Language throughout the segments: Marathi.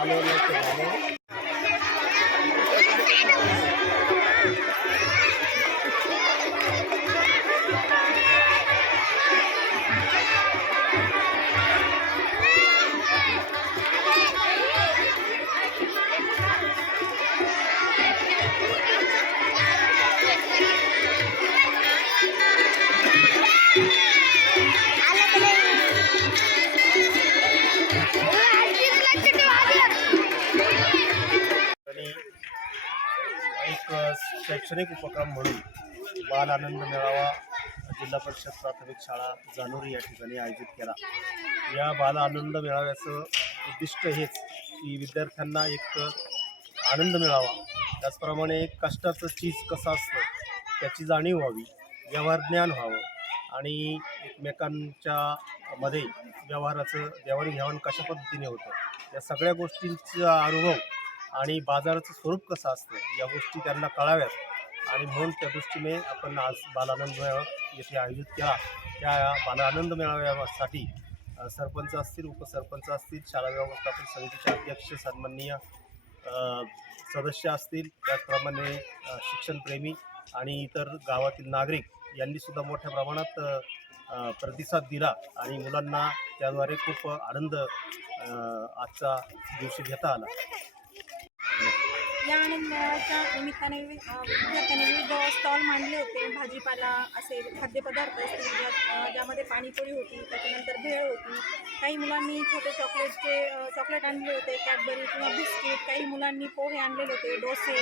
आणि एक शैक्षणिक उपक्रम म्हणून बाल आनंद मेळावा जिल्हा परिषद प्राथमिक शाळा जानोरी या ठिकाणी आयोजित केला. या बाल आनंद मेळाव्याचं उद्दिष्ट हेच की विद्यार्थ्यांना एक आनंद मिळावा. त्याचप्रमाणे एक कष्टाचं चीज कसं असतं त्याची जाणीव व्हावी व्यवहार ज्ञान व्हावं आणि एकमेकांच्या मध्ये व्यवहाराचं देवाणघेवाण कशा पद्धतीने होतं या सगळ्या गोष्टींचा अनुभव आणि बाजाराचं स्वरूप कसं असतं या गोष्टी त्यांना कळाव्यात. आणि म्हणून त्या दृष्टीने आपण आज बालानंद मेळावा येथे आयोजित केला. त्या बालानंद मेळाव्यासाठी सरपंच असतील उपसरपंच असतील शाळा व्यवस्थापन समितीचे अध्यक्ष सन्माननीय सदस्य असतील त्याचप्रमाणे शिक्षणप्रेमी आणि इतर गावातील नागरिक यांनीसुद्धा मोठ्या प्रमाणात प्रतिसाद दिला आणि मुलांना त्याद्वारे खूप आनंद आजचा दिवशी घेता आला. या आनंद मेळाव्याच्या निमित्ताने विद्यार्थ्यांनी विविध स्टॉल मांडले होते भाजीपाला असेल खाद्यपदार्थ असतील ज्यामध्ये पाणीपुरी होती त्याच्यानंतर भेळ होती काही मुलांनी छोटे चॉकलेटचे चॉकलेट आणले होते कॅडबरी किंवा बिस्किट काही मुलांनी पोहे आणलेले होते डोसे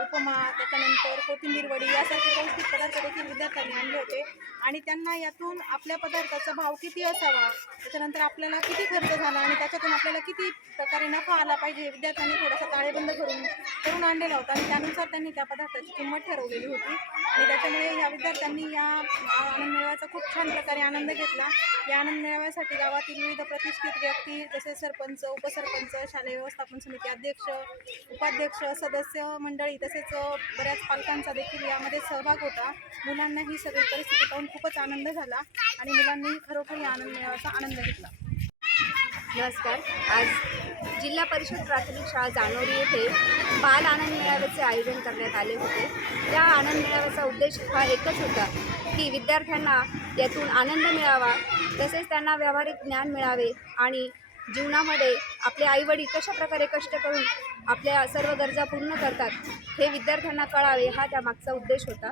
उपमा त्याच्यानंतर कोथिंबीर वडी यासारखे पौष्टिक पदार्थ देखील विद्यार्थ्यांनी आणले होते. आणि त्यांना यातून आपल्या पदार्थाचा भाव किती असावा त्याच्यानंतर आपल्याला किती खर्च झाला आणि त्याच्यातून आपल्याला किती प्रकारे नफा आला पाहिजे विद्यार्थ्यांनी थोडासा ताळेबंद करून करून आणलेला होता आणि त्यानुसार त्यांनी त्या पदार्थाची किंमत ठरवलेली होती. आणि त्याच्यामुळे या विद्यार्थ्यांनी या आनंद मेळाव्याचा खूप छान प्रकारे आनंद घेतला. या आनंद मेळाव्यासाठी गावातील विविध प्रतिष्ठित व्यक्ती जसे सरपंच उपसरपंच शालेय व्यवस्थापन समिती अध्यक्ष उपाध्यक्ष सदस्य मंडळी तसेच बऱ्याच पालकांचा देखील यामध्ये सहभाग होता. मुलांना ही सगळी परिस्थिती पाहून खूपच आनंद झाला आणि मुलांनी खरोखर या आनंद मेळाव्याचा आनंद घेतला. नमस्कार. आज जिल्हा परिषद प्राथमिक शाळा जानोरी येथे बाल आनंद मेळाव्याचे आयोजन करण्यात आले होते. त्या आनंद मेळाव्याचा उद्देश हा एकच होता की विद्यार्थ्यांना यातून आनंद मिळावा तसेच त्यांना व्यावहारिक ज्ञान मिळावे आणि जीवनामध्ये आपले आईवडील कशा प्रकारे कष्ट करून आपल्या सर्व गरजा पूर्ण करतात हे विद्यार्थ्यांना कळावे हा त्यामागचा उद्देश होता.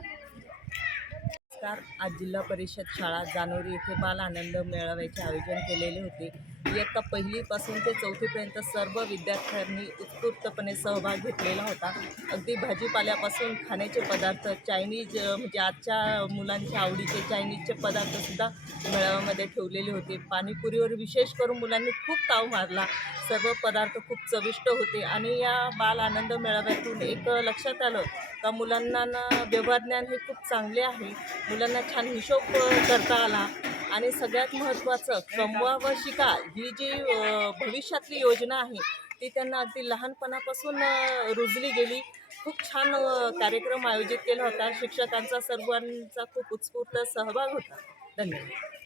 नमस्कार. आज जिल्हा परिषद शाळा जानोरी येथे बाल आनंद मेळाव्याचे आयोजन केलेले होते. इयत्ता पहिलीपासून ते चौथीपर्यंत सर्व विद्यार्थ्यांनी उत्स्फूर्तपणे सहभाग घेतलेला होता. अगदी भाजीपाल्यापासून खाण्याचे पदार्थ चायनीज म्हणजे आजच्या मुलांच्या आवडीचे चायनीजचे पदार्थसुद्धा मेळाव्यामध्ये ठेवलेले होते. पाणीपुरीवर विशेष करून मुलांनी खूप ताव मारला. सर्व पदार्थ खूप चविष्ट होते आणि या बाल आनंद मेळाव्यातून एक लक्षात आलं का मुलांना ना व्यवहार ज्ञान हे खूप चांगले आहे. मुलांना छान हिशोब करता आला. आणि सगळ्यात महत्त्वाचं कमवा व शिका ही जी भविष्यातली योजना आहे ती त्यांना अगदी लहानपणापासून रुजली गेली. खूप छान कार्यक्रम आयोजित केला होता. शिक्षकांचा सर्वांचा खूप उत्स्फूर्त सहभाग होता. धन्यवाद.